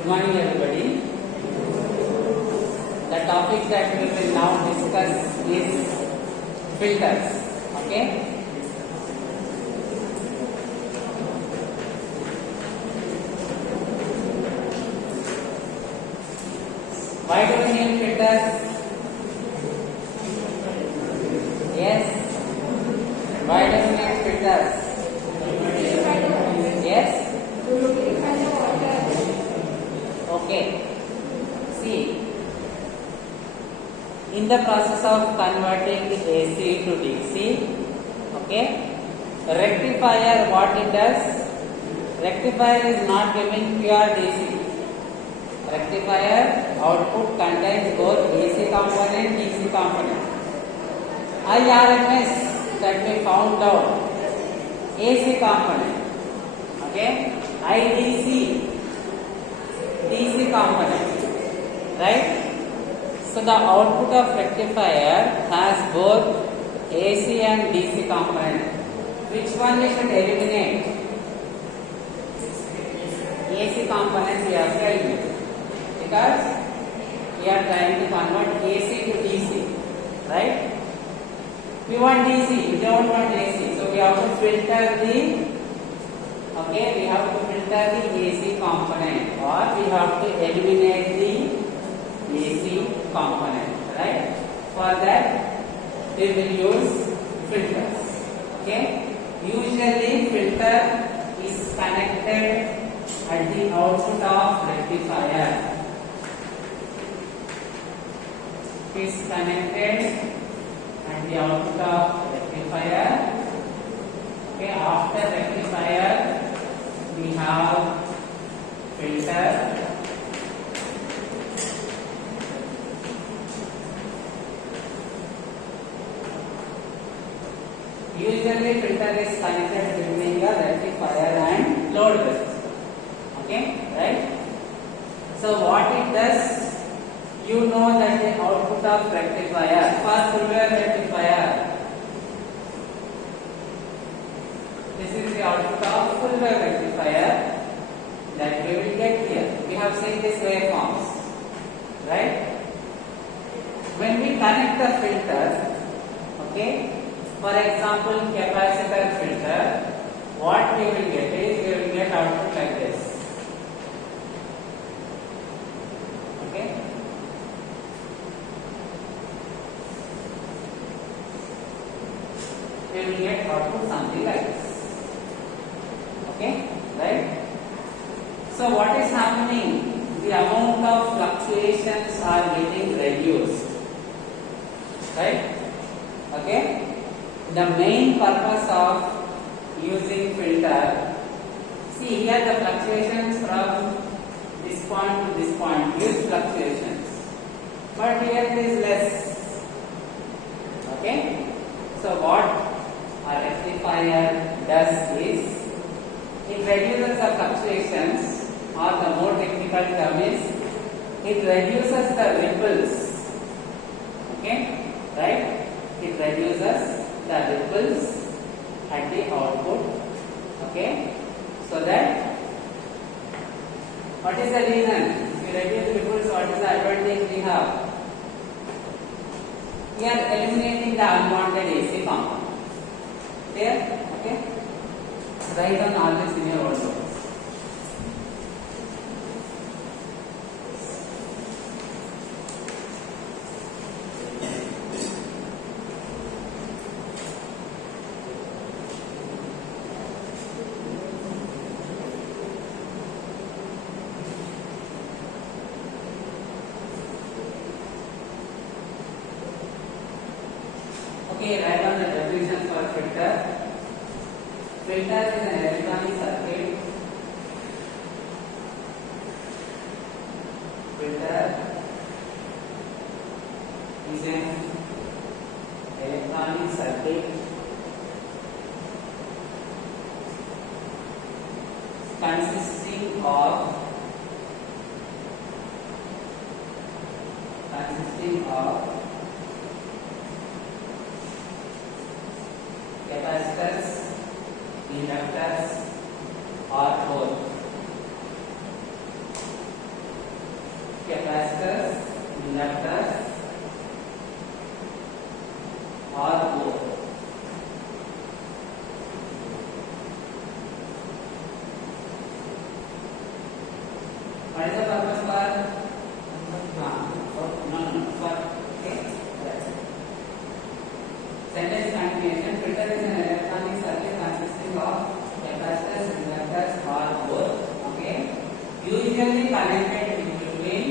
Good morning, everybody. The topic that we will now discuss is filters. Okay. Why do we need filters? Yes. Why do we need filters? Yes. Okay. See, in the process of converting AC to DC, okay, rectifier, what it does? Rectifier is not giving pure DC. Rectifier output contains both AC component, DC component. IRMS that we found out, AC component, okay, IDC, DC component, right? So the output of rectifier has both AC and DC component. Which one we should eliminate? AC component we have to eliminate, because we are trying to convert AC to DC, right? We want DC, we don't want AC, so we have to filter the, okay, we have to filter the AC component, or we have to eliminate the AC component, right? For that we will use filters. Okay, usually filter is connected at the output of rectifier. Is connected at the output of rectifier. Okay, after rectifier we have filter. Usually filter is connected between the rectifier and load resistor. Okay, right? So what it does, you know that the output of rectifier, for full wave rectifier, this is the output of full wave rectifier that we will get here. We have seen these waveforms, right? When we connect the filter, okay, for example, capacitor filter, what we will get is, we will get output like this. Okay? We will get output something like this. Okay? Right? So what is happening? The amount of fluctuations are getting reduced. Right? Okay? The main purpose of using filter, see here the fluctuations from this point to this point, huge fluctuations, but here it is less. Okay, so what a rectifier does is, it reduces the fluctuations, or the more technical term is, it reduces the ripples. Okay, right? It reduces the ripples at the output. Okay, so that, what is the reason? If you reduce ripples, what is the advantage we have? We are eliminating the unwanted AC component. Clear? Okay, write down all this in your own notes. Okay, write down the definition for filter. Filter is an electronic circuit. Filter is an electronic circuit consisting of capacitors, inductors, or both. What is the purpose for? For okay. Sentence continuation. Filter is an electronic circuit consisting of capacitors, inductors, or both. Okay. Usually connected in between.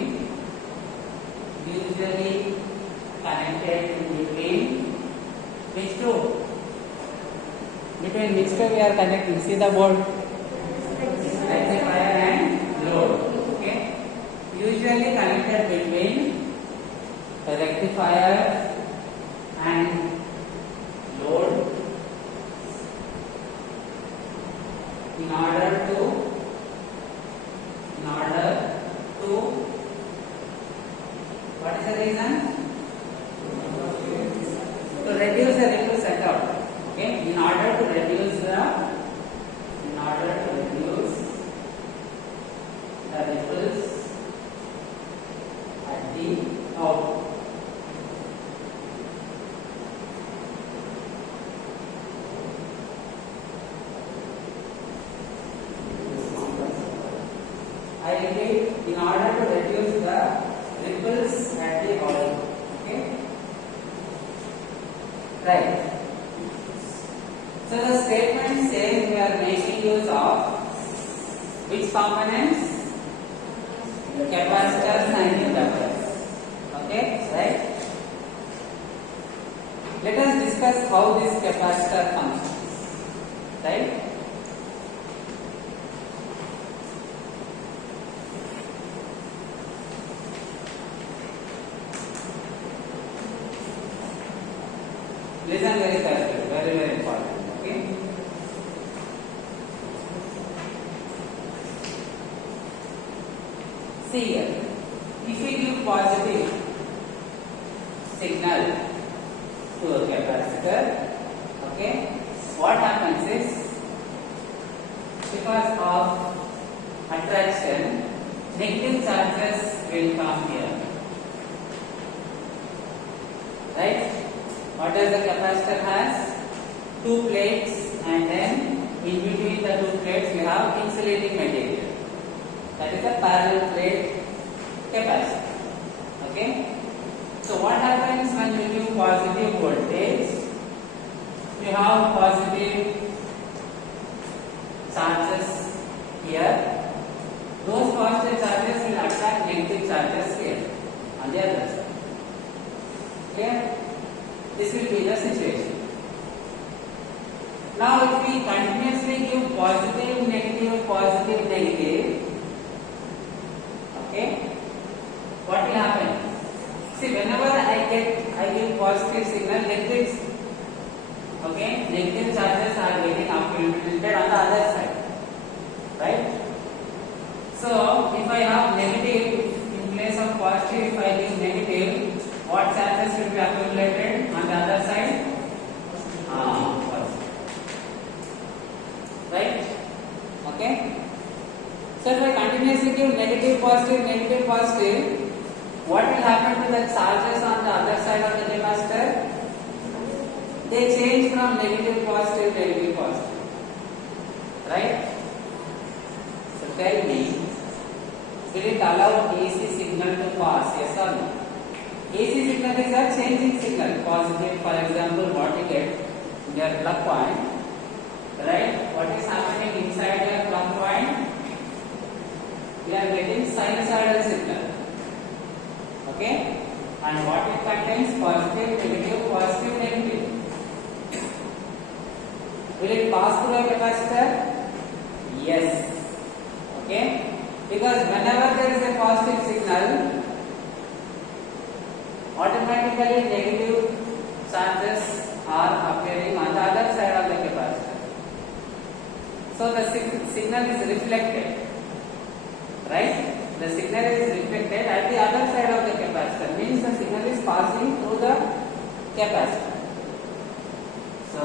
Which two? Between which two we are connecting? See the board. Rectifier and load. Okay. Usually connected between the rectifier and load in order to what is the reason? To reduce the ripple set out. Okay. In order to reduce the ripples at the out. I repeat, in order to reduce the ripples at the out. Okay. Right. So the statement says we are making use of which components? Capacitors and inductors. Okay, right? Let us discuss how this capacitor functions. Right? Listen very carefully, very, very important. Okay? See here, if we give positive signal to a capacitor, okay, what happens is, because of attraction, negative charges will come here. Right? What does the capacitor has? Two plates, and then in between the two plates we have insulating material. That is a parallel plate capacitor. Okay? So what happens when we give positive voltage? We have positive charges here. Those positive charges will attract negative charges here on the other side. Clear? This will be the situation. Now if we continuously give positive, negative, okay, what will happen? See, whenever I give positive signal, negative charges are getting accumulated on the other side, right? So if I have negative in place of positive, if I give negative, what charges will be accumulated on the other side? Positive. Right? Okay? So if I continuously give negative, positive, what will happen to the charges on the other side of the capacitor? They change from negative, positive. Right? So tell me, will it allow AC signal to pass? Yes or no? AC signal is a changing signal, positive. For example, what you get in your plug point, right? What is happening inside your plug point? We are getting sinusoidal signal. Okay? And what it contains? Positive, negative. Will it pass through a capacitor? Yes. Okay? Because whenever there is a positive signal, automatically negative charges are appearing on the other side of the capacitor. So the signal is reflected. Right? The signal is reflected at the other side of the capacitor. Means the signal is passing through the capacitor. So,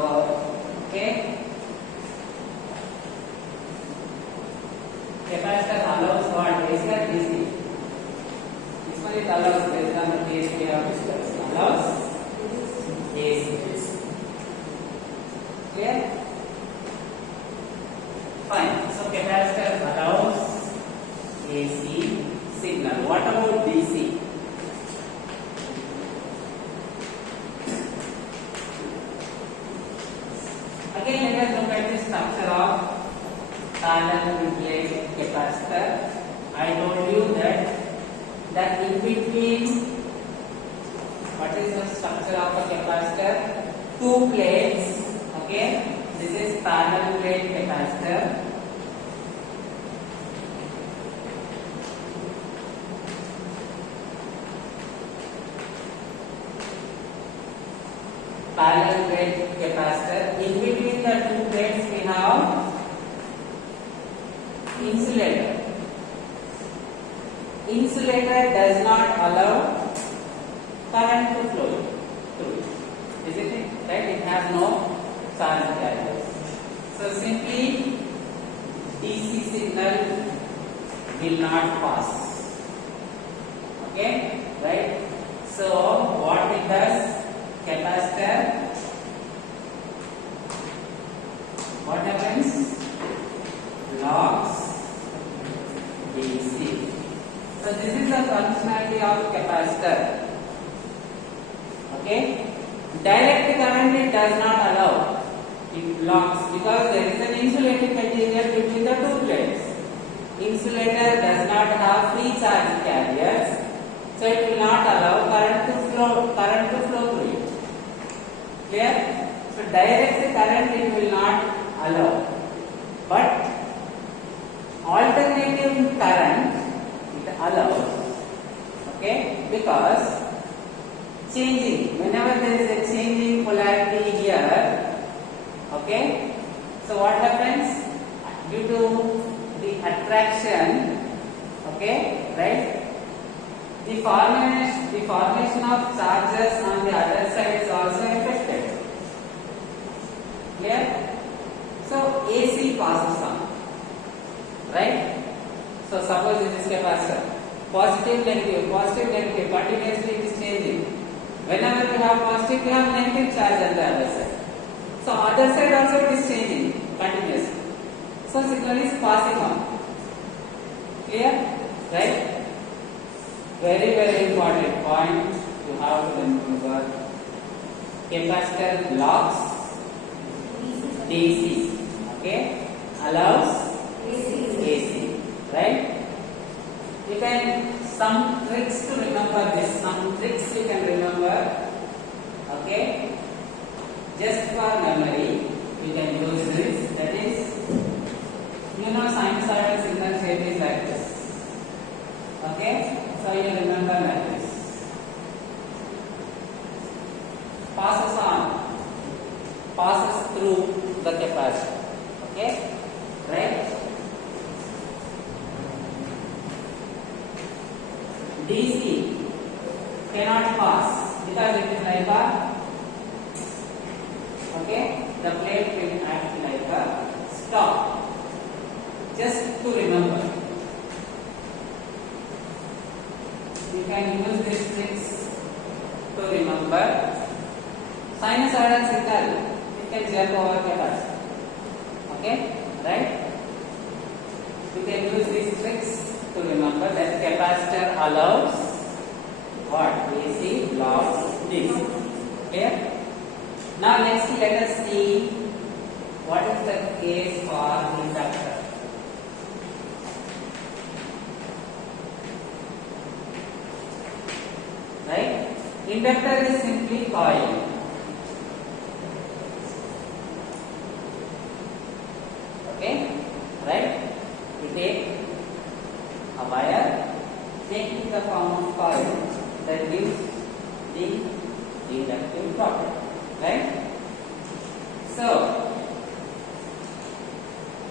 okay. Capacitor allows what? AC or DC? This one it allows based on the case we have discussed. Allows AC. Clear? Fine. So capacitor allows AC I told you that in between, what is the structure of a capacitor? Two plates. Okay, this is parallel plate capacitor. Parallel plate capacitor. In between the two plates we have insulator. Insulator does not allow current to flow through it. Isn't it? Right? It has no charge carriers. So simply DC signal will not pass. Okay? Right? So what it does? Capacitor, what happens? Locks DC. So this is the functionality of capacitor. Okay? Direct current it does not allow. It blocks because there is an insulating material between the two plates. Insulator does not have free charge carriers, so it will not allow current to flow through it. Clear? So direct current it will not allow, but alternative current it allows. Okay? Because changing, whenever there is a changing polarity here, okay? So what happens? Due to the attraction, okay, right? The formation of charges on the other side is also affected. Clear? So AC passes on, right? So suppose this is capacitor, positive, negative, continuously it is changing. Whenever you have positive, you have negative charge on the other side. So other side also it is changing continuously. So signal is passing on. Clear? Right? Very important point you have to remember. Capacitor blocks DC. Okay? Allows AC. Right? You can, some tricks to remember this, some tricks you can remember. Okay? Just for memory, you can use this. That is, you know, sinusoidal signal shape is like this. Okay? So you remember like this. Passes on, passes through the capacitor. Okay? Right? DC cannot pass because it is like a, okay, the plate will act like a stop. Just to remember, you can use these tricks to remember. Sinusoidal signal, it can jump over capacitor. Okay, right? You can use these tricks to remember that capacitor allows what? AC blocks DC. Okay? Now next let us see what is the case for inductor. Right? Inductor is simply coil. Okay? Right? You take a wire, take it in the form of coil that gives the inductive property. Right? So,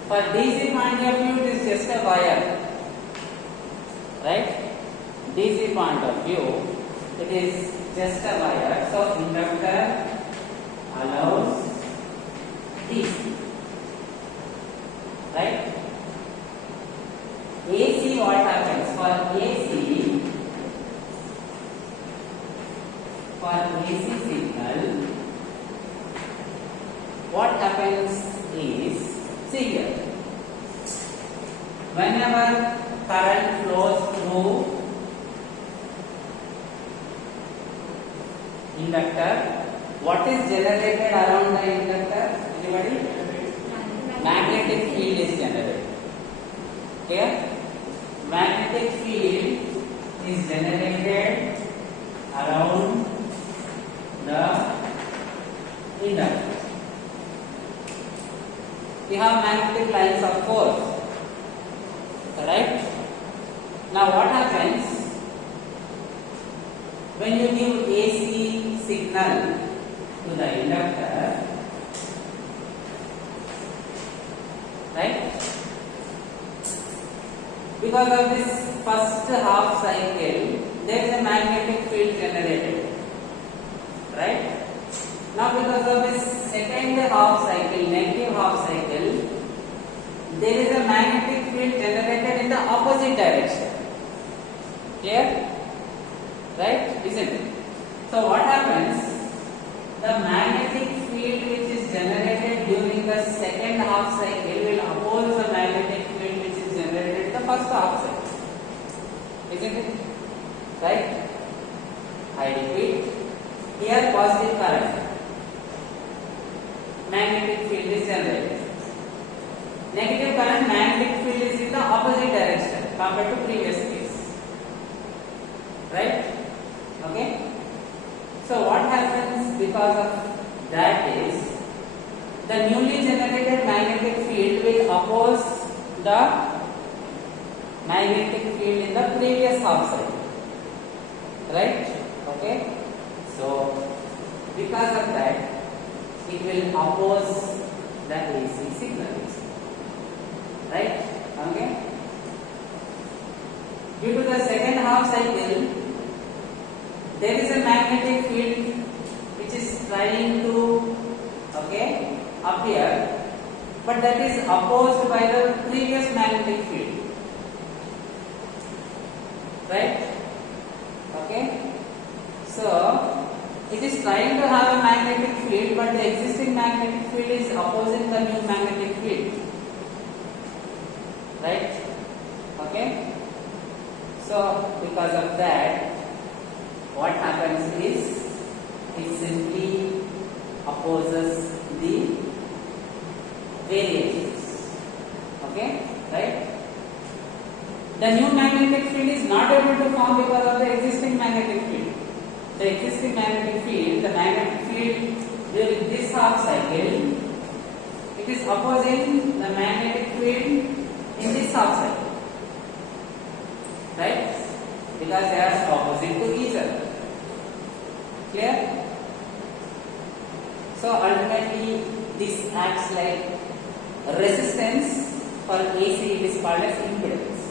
for DC point of view, it is just a wire. Right? DC point of view, it is just a wire. So, inductor allows DC. Right? AC, what happens? For AC signal, what happens is, see here, whenever current flows through inductor, what is generated around the inductor? Anybody? Magnetic field is generated. Clear? magnetic field is generated around the inductor. We have magnetic lines of force, correct? Now what happens when you give AC signal to the inductor, right? Because of this first half cycle, there is a magnetic field generated, right? Now because of this second half cycle, negative half cycle, there is a magnetic field generated in the opposite direction. Clear? Right? Isn't it? So what happens? The magnetic field which is generated during the second half cycle will oppose the magnetic field which is generated in the first half cycle. Isn't it? Right? I repeat. Here positive current. Magnetic field is generated. Negative current, magnetic field is in the opposite direction compared to previous case. Right? Okay? So what happens because of that is the newly generated magnetic field will oppose the magnetic field in the previous half cycle. Right? Okay? So because of that, it will oppose the AC signals. Right? Okay? Due to the second half cycle, there is a magnetic field which is trying to appear, but that is opposed by the previous magnetic field. Right? Okay? So it is trying to have a magnetic field, but the existing magnetic field is opposing the new magnetic field. Right? Okay? So because of that, what happens is it simply opposes the variations. Okay? Right? The new magnetic field is not able to form because of the existing magnetic field. The existing magnetic field, the magnetic field during this half cycle, it is opposing the magnetic field in this half cycle. Right? Because they are opposite to each other. Clear? So ultimately this acts like resistance. For AC it is called as impedance.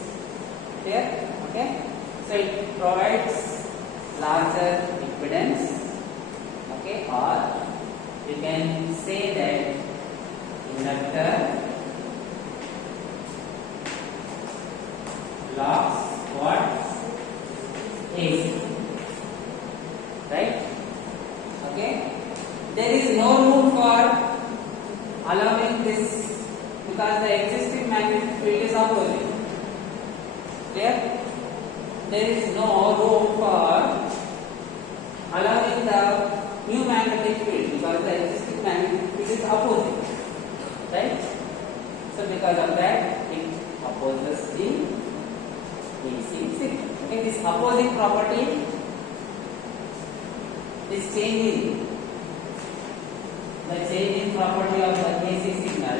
Clear? Okay? So it provides larger impedance. Okay? Or you can say that inductor blocks what? AC. Right? Okay? There is no room for allowing this because the existing magnetic field is opposite. Clear? There is no room for allowing the new magnetic field because the existing magnetic field is opposite. Right? So because of that, it opposes the AC signal. Okay, this opposing property is changing the changing property of the AC signal.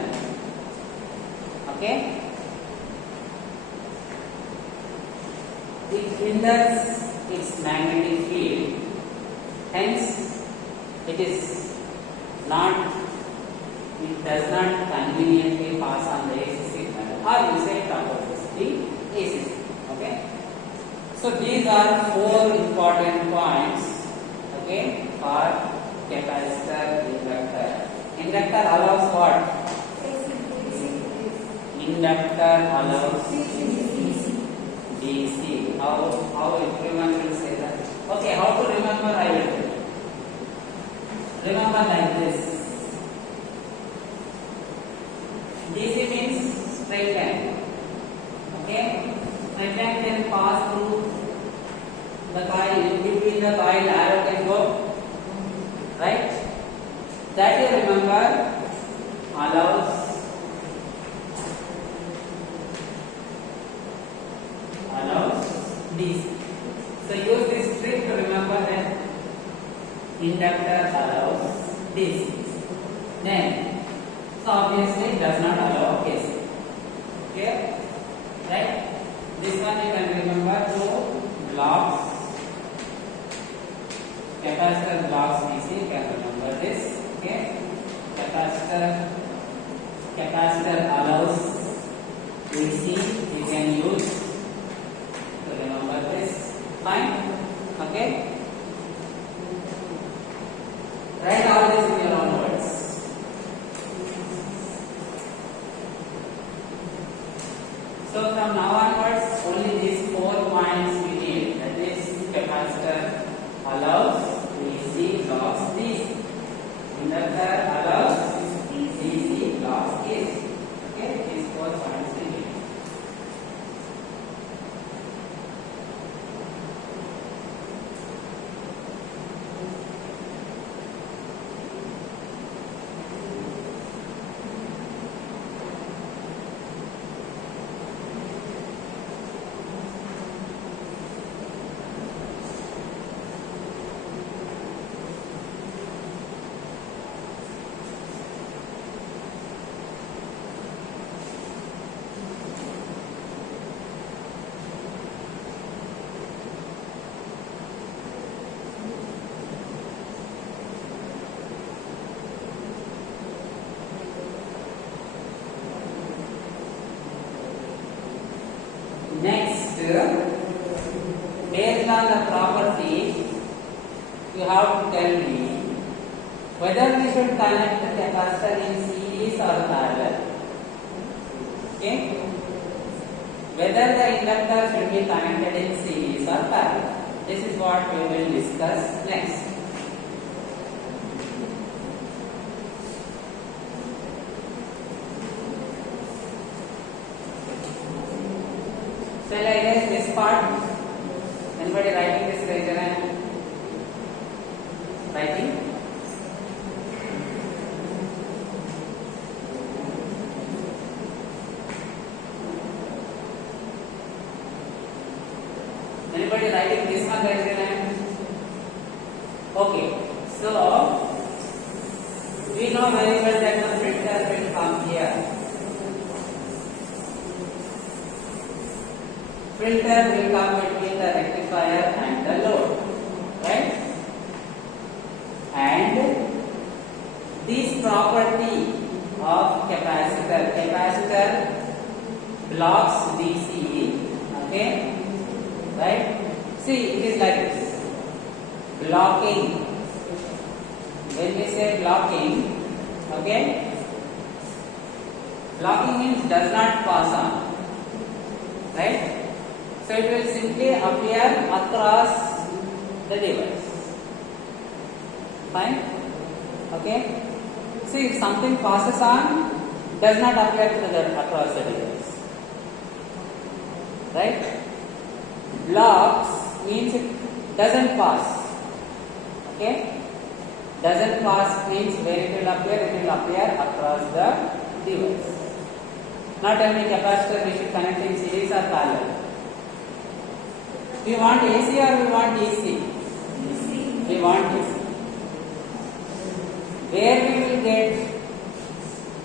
Okay, it hinders its magnetic field, hence it does not conveniently pass on the AC signal, or you say it opposes the AC signal. Okay, so these are four important points, okay, for capacitor, inductor. Inductor allows what? Inductor allows DC. How everyone will say that? Okay, how to remember? I will tell you. Remember like this. DC means straight line. Okay, straight line can pass through the coil. Between the coil, arrow can go. Right? That you remember allows DC. So use this trick to remember that inductor allows DC. Then, so obviously it does not allow AC. Clear? Right? This one you can remember two blocks. Capacitor blocks DC. You can remember this. Okay? Capacitor allows DC. You can use to remember this. Fine? Okay? Write all this in your own words. So from now onwards, only these 4 points we need. That is, capacitor allows DC blocks DC. Inductor allows DC blocks AC. Okay, these 4 points we need. Next, based on the property, you have to tell me whether we should connect the capacitor in series or parallel. Okay? Whether the inductor should be connected in series or parallel. This is what we will discuss next. Shall I erase this part? Anybody writing this, raise your hand. Writing? Anybody writing this one, raise your hand. Okay, so we know very well that the filter will come here. Filter will come between the rectifier and the load, right? And this property of capacitor blocks DC, okay? Right? See, it is like this. Blocking. When we say blocking, okay? Blocking means does not pass on, right? So it will simply appear across the device. Fine? Okay? See, if something passes on, does not appear to the across the device. Right? Blocks means it doesn't pass. Okay? Doesn't pass means where it will appear across the device. Not only capacitor we should connect in series or parallel. We want AC or we want DC? DC. We want DC. Where we will get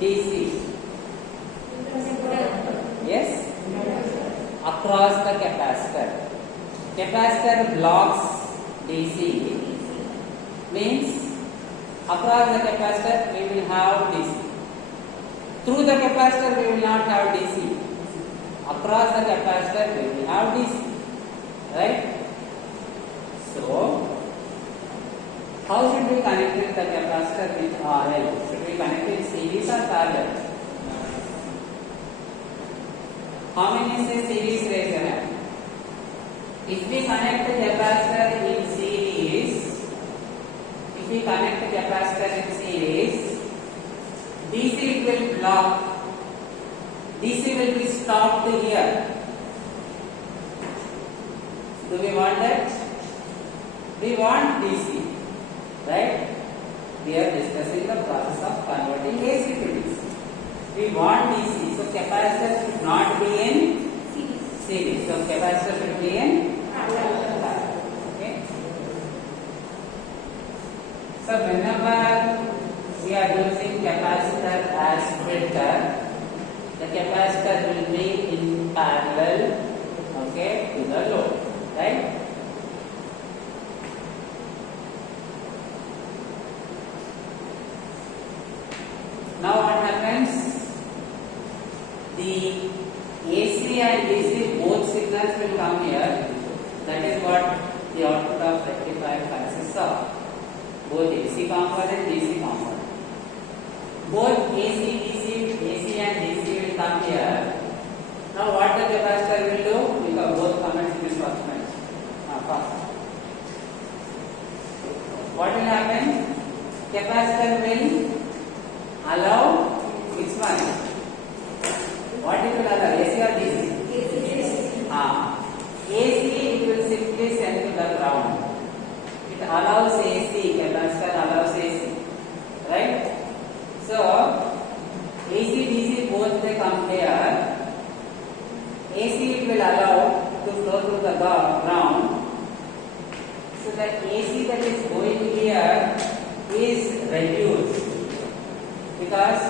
DC? Yes? Across the capacitor. Capacitor blocks DC. Means across the capacitor we will have DC. Through the capacitor we will not have DC. Across the capacitor we will have DC. Right? So, how should we connect the capacitor with RL? Should we connect in series or parallel? How many say series, raise your hand? If we connect the capacitor in series, DC will block. DC will be stopped here. Do we want that? We want DC, right? We are discussing the process of converting AC to DC. We want DC, so capacitor should not be in series. So capacitor should be in So whenever we are using capacitor as filter, the capacitor will be in parallel, okay, to the load, right? Now what happens? The AC and DC both signals will come here. That is what the output of rectifier consists of. Both AC component, DC component. Both AC and DC will come here. Now what the capacitor will do? Because both comments in this first match. First. What will happen? Capacitor will allow which one? What it will allow? AC or DC? AC it will simply send to the ground. It allows AC, capacitor allows AC. Right? So, AC, DC both they come here. AC it will allow to flow through the ground. So, the AC that is going here is reduced because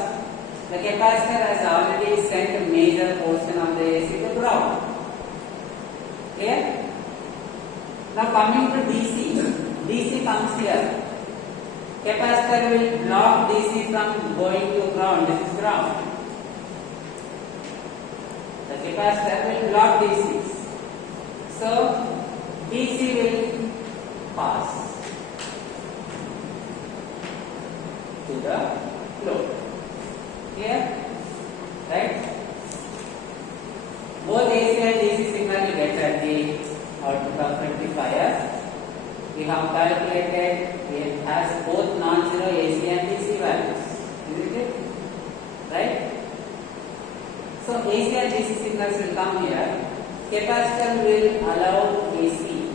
the capacitor has already sent a major portion of the AC to ground. Clear? Now coming to DC, DC comes here. Capacitor will block DC from going to ground. This is ground. The capacitor will block DC. So DC will pass to the load. Clear? Right? Both AC and DC signal will get at the output of rectifier. We have calculated it has both non-zero AC and DC values. Isn't it? Right? So AC and DC signals will come here. Capacitor will allow AC.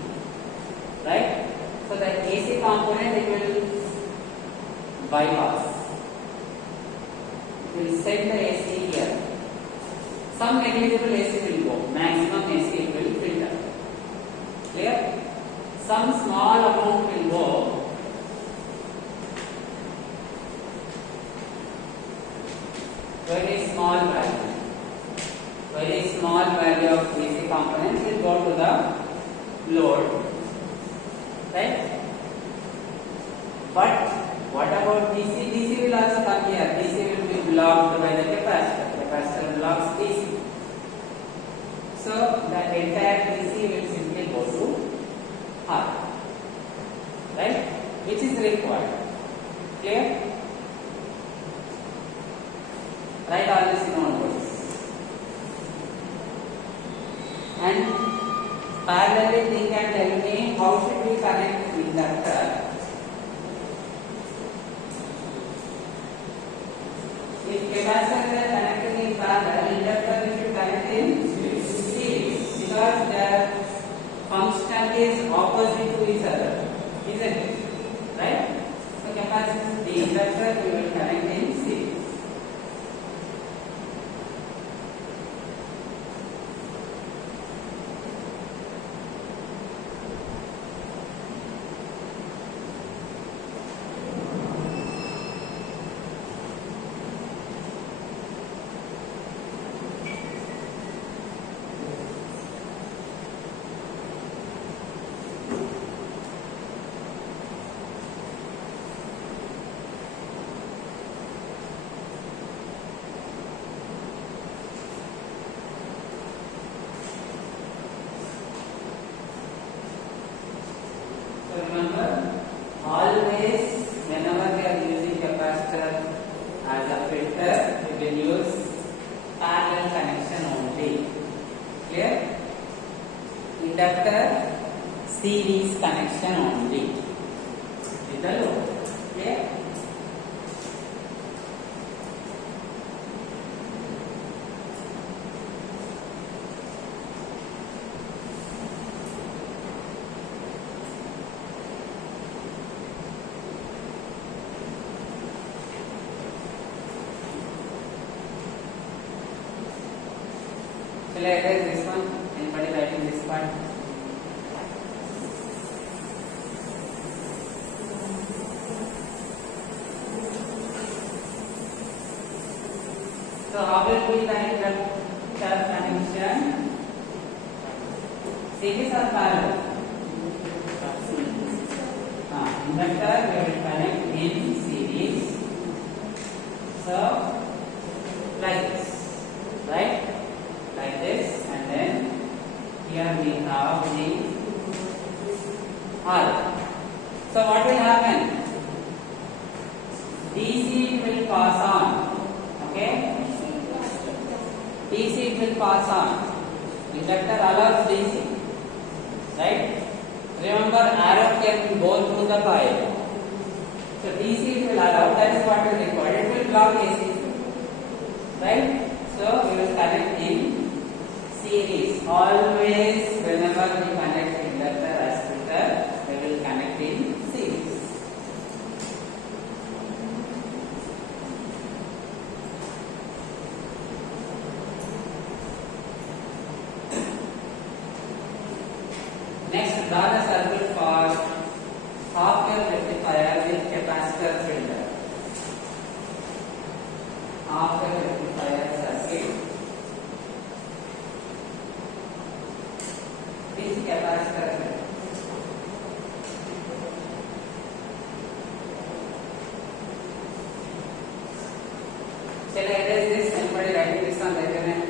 Right? So the AC component it will bypass. It will send the AC here. Some negligible AC will go. Maximum AC it will filter. Clear? Some small amount will go. Very small value. Very small value of DC components will go to the load. Right? But what about DC? DC will also come here. DC will be blocked by the capacitor. Capacitor blocks DC. So the entire DC will simply go to R. Right? Which is required. Clear? Write all this in one place. And parallelly think and tell me how should we connect inductor. If capacitor is connected in parallel, inductor we should connect in series because their function is opposite to each other, isn't it? Right? So capacitor, the inductor we will connect in series. So remember, always whenever we are using capacitor as a filter, we will use parallel connection only. Clear? Inductor series connection only with the load. Clear? Shall I erase this one? Anybody writing this part? So how will be the inductor connection? Series or parallel? Inductor we will connect in series. So like this, right? Like this, and then here we have the R. So what will happen? DC will pass on. Okay? DC will pass on. Inductor allows DC. Right? Remember, arrow can go through the coil. So DC will allow. That is what is required. It will block AC. Right? So we will connect in series. Always, whenever we connect inductor as filter, we will connect in series. Next, draw the circle for half-wave rectifier with capacitor filter. Half-wave rectifier circuit with capacitor filter. Shall I erase this? Anybody writing this on diagram?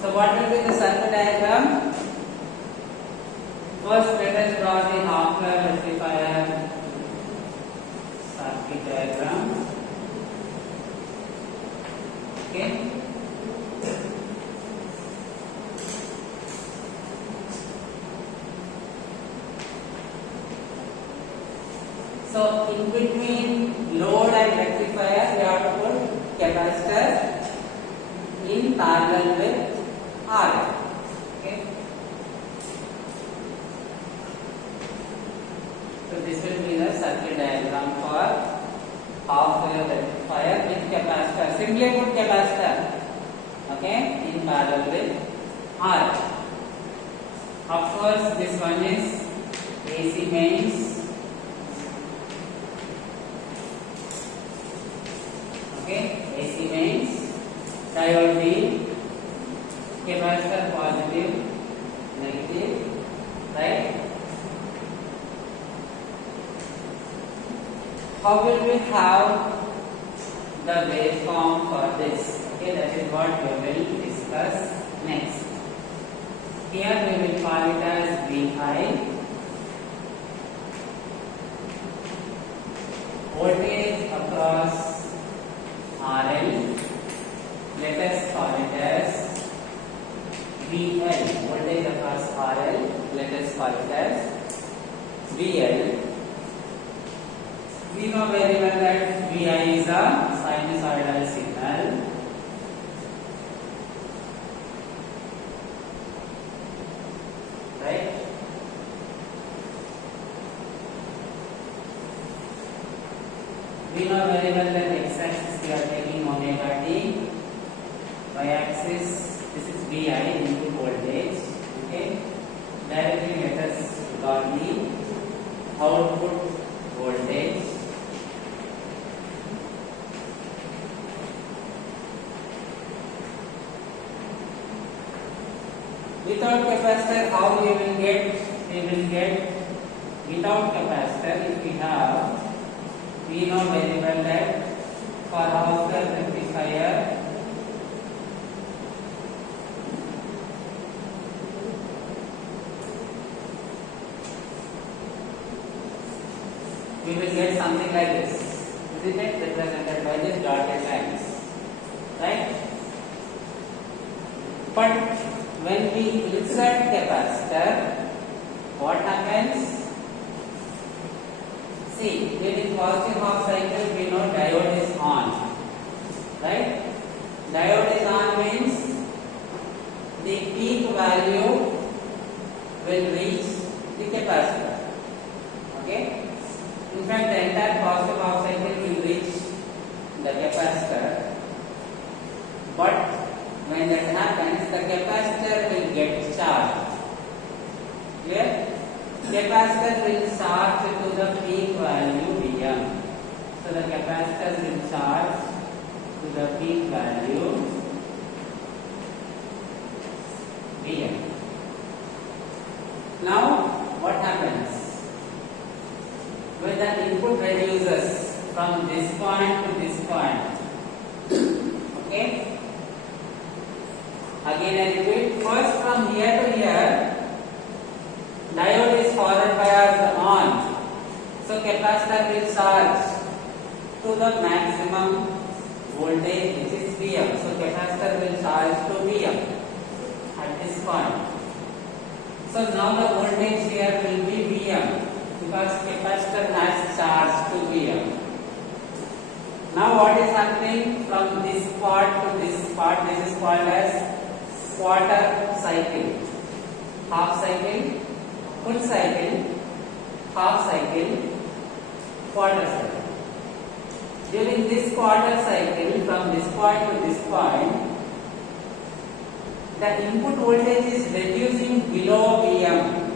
So what will be the circuit diagram? First let us draw the half-wave rectifier circuit diagram. Okay. So in between load and rectifier we have to put capacitor in parallel with R. Okay. So this will be the circuit diagram for half-wave rectifier with capacitor. Simply put capacitor. Okay, in parallel with R. Of course, this one is AC mains. Okay, AC mains. Diode B. Capacitor positive, negative, right? How will we have the waveform for this? Okay, that is what we will discuss next. Here we will call it as VI. Voltage across RL. Let us call it as VL, voltage across RL, let us call it as VL. We know very well that VI is a sinusoidal signal. Right? We know very well that x-axis we are taking omega t, y-axis this is VI into voltage. Okay. Directly let us draw the output voltage. Without capacitor, how we will get? We will get without capacitor. If we know very well that for half-wave rectifier, we will get something like this, isn't it? Represented by these dotted lines, right? But when we insert capacitor, what happens? See, during positive half cycle we know diode is on, right? Diode is on means the peak value will reach the capacitor. Okay? In fact, the entire positive half cycle will reach the capacitor. But when that happens, the capacitor will get charged. Clear? Capacitor will charge to the peak value Vm. So the capacitor will charge to the peak value Vm. Now what happens? When the input reduces from this point to this point, okay? Again I repeat, first from here to here, diode is forward biased on, so capacitor will charge to the maximum voltage which is Vm. So capacitor will charge to Vm at this point. So now the voltage here will be Vm because capacitor has charged to Vm. Now what is happening from this part to this part? This is called as quarter cycle, half cycle, full cycle, half cycle, quarter cycle. During this quarter cycle, from this point to this point, the input voltage is reducing below Vm.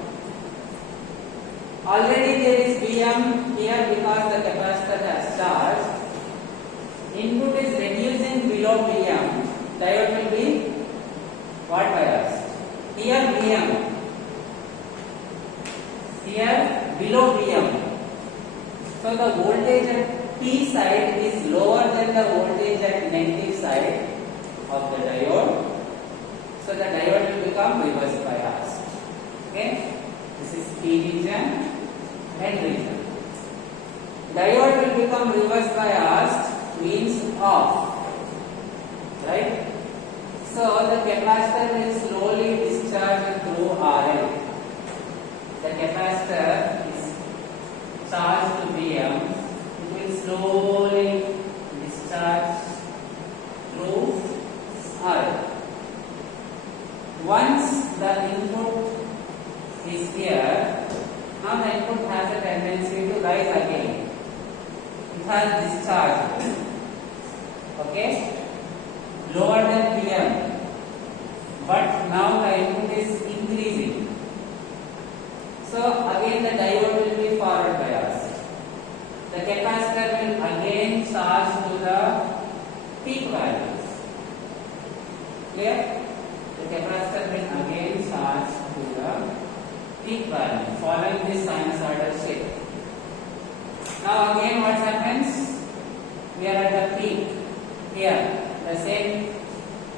Already there is Vm here because the capacitor has charged. Input is reducing below Vm. Diode will be what biased? Here Vm. Here below Vm. So the voltage at P side is lower than the voltage at negative side of the diode. So the diode will become reverse biased. Okay? This is P region and region. Diode will become reverse biased means off. Right? So the capacitor will slowly discharge through RL. The capacitor is charged to Vm. It will slowly discharge through RL. Once the input is here, now the input has a tendency to rise again. It has discharged. Okay? Lower than Vm. But now the input is increasing. So again the diode will be forward biased. The capacitor will again charge to the peak values. Clear? The capacitor will again charge to the peak value following this sinusoidal shape. Now again what happens? We are at the peak. Here the same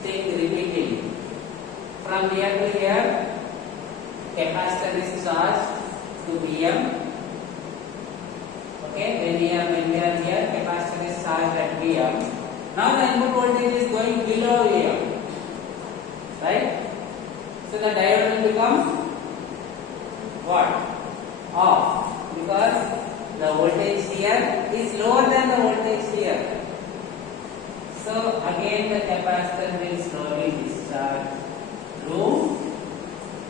thing repeating. From here to here, capacitor is charged to Vm. Okay, when we are here, capacitor is charged at Vm. Now the input voltage is going below Vm. Right? So the diode will become what? Off. Because the voltage here is lower than the voltage here. So again the capacitor will slowly discharge through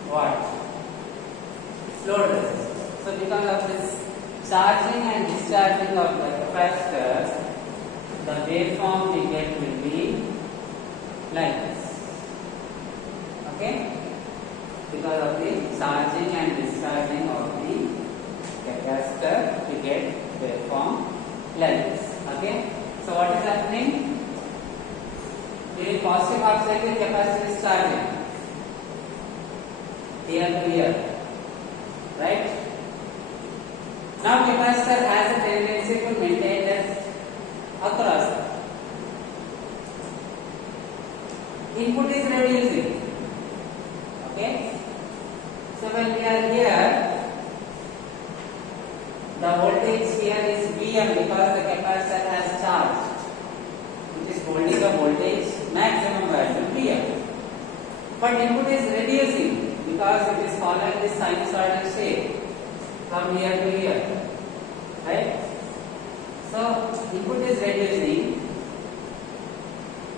what? Load resistance. So because of this charging and discharging of the capacitor, the waveform we get will be like this. Okay? Because of the charging and discharging of the capacitor, we get waveform like this. Okay? So what is happening? During positive half cycle, capacitor is charging here to here, right? Now capacitor has a tendency to maintain that across. Input is reducing. Okay? So when we are here, the voltage here is Vm because the capacitor has charged, which is holding the voltage maximum value Vm. But input is reducing because it is following this sinusoidal shape from here to here, right? So input is reducing.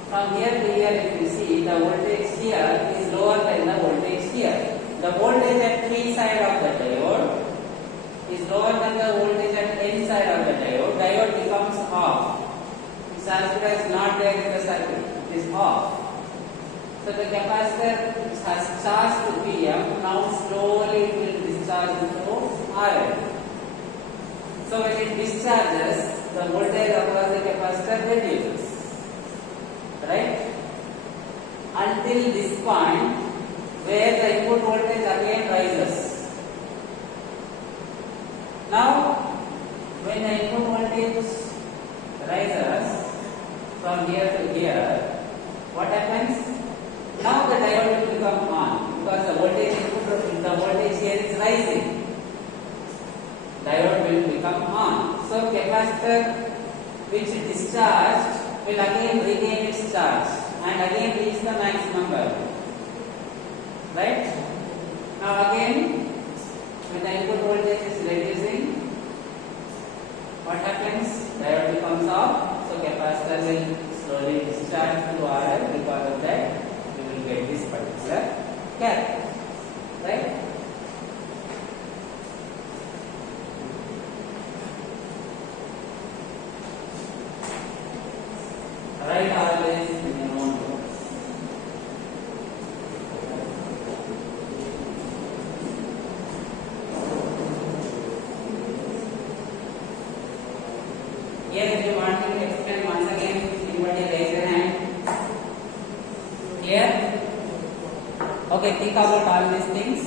From here to here, if you see, the voltage here is lower than the voltage here. The voltage at P side of the diode is lower than the voltage at N side of the diode. Diode becomes off. It's as good as not there in the circuit. It is off. So the capacitor has charged to Vm. Now slowly it will discharge into RL. So when it discharges, the voltage across the capacitor reduces. Right? Until this point where the input voltage again rises. Now, when the input voltage rises from here to here, what happens? Now the diode will become on because the voltage here is rising. Diode will become on. So capacitor which discharged will again regain its charge and again reach the maximum value. Right? Now again, when the input voltage is reducing, what happens? Diode becomes off, so capacitor will slowly discharge to RL. Because of that, we will get this particular current. Right? Write always in your own words. Yes, if you want me to explain once again, anybody raise your hand. Clear? Okay, think about all these things.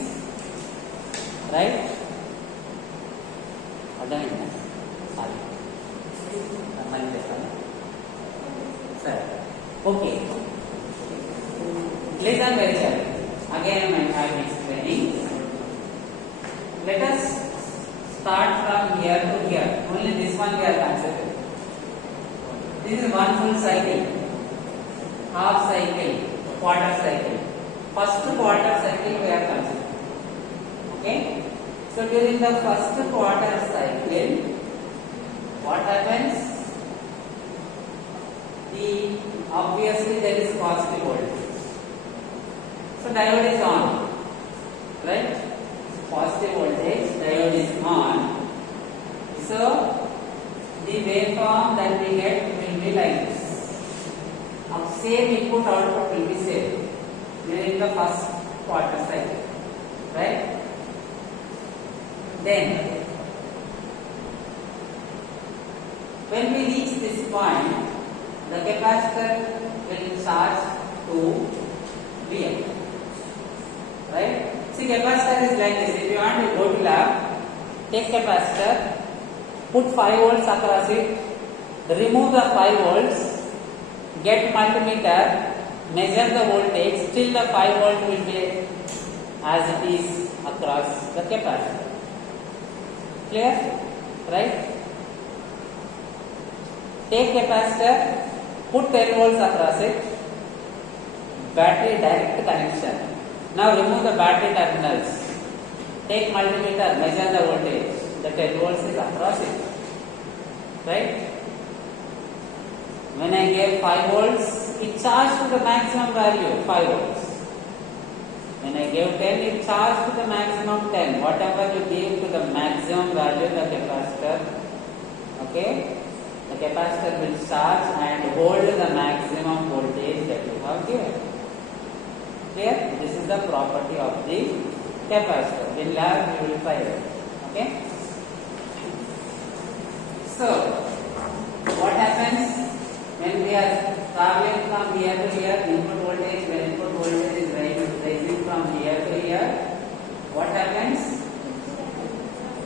Right? Okay. Listen very carefully. Again, I am explaining. Let us start from here to here. Only this one we are considering. This is one full cycle, half cycle, quarter cycle. First quarter cycle we are considering. Okay? So during the first quarter cycle, what happens? Obviously there is positive voltage. So diode is on. Right? Positive voltage, diode is on. So the waveform that we get will be like this. Same input output will be same during the first quarter cycle. Right? Then when we reach this point, the capacitor will charge to Vm. Right? See, capacitor is like this. If you want to go to lab, take capacitor, put 5 volts across it, remove the 5 volts, get multimeter, measure the voltage, still the 5 volt will be as it is across the capacitor. Clear? Right? Take capacitor, put 10 volts across it, battery direct connection. Now remove the battery terminals. Take multimeter, measure the voltage. The 10 volts is across it. Right? When I gave 5 volts, it charged to the maximum value, 5 volts. When I gave 10, it charged to the maximum 10. Whatever you give to the maximum value, the capacitor, okay? The capacitor will charge and hold the maximum voltage that you have given. Clear? This is the property of the capacitor. In lab, you will try it. Okay? So, what happens when we are traveling from here to here? Input voltage, when input voltage is rising from here to here, what happens?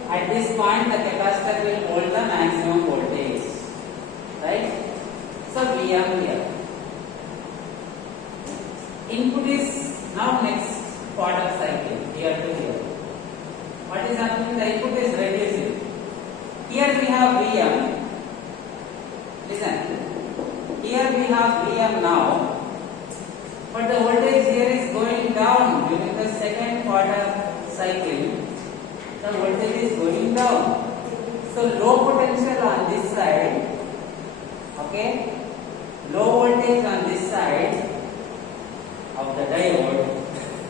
At this point, the capacitor will hold the maximum voltage. Right? So Vm here. Input is now next quarter cycle, here to here. What is happening? The input is reducing. Here we have Vm. Listen. Here we have Vm now. But the voltage here is going down during the second second quarter cycle, the voltage is going down. So low potential on this side, okay, low voltage on this side of the diode,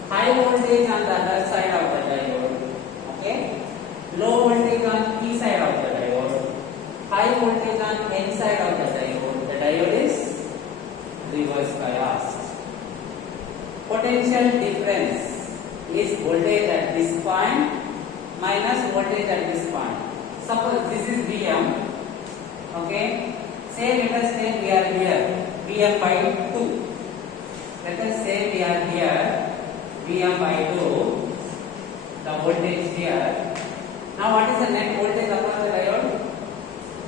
high voltage on the other side of the diode, okay, low voltage on P side of the diode, high voltage on N side of the diode. The diode is reverse biased. Potential difference is voltage at this point minus voltage at this point. Suppose this is Vm, okay. Say let us say we are here, Vm by 2. Let us say we are here, Vm by 2, the voltage here. Now what is the net voltage across the diode?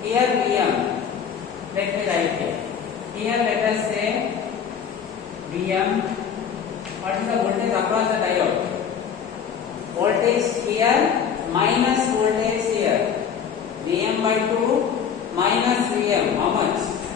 Here Vm, let me write here. Here let us say Vm, what is the voltage across the diode? Voltage here minus voltage here. Vm by 2 minus Vm, how much?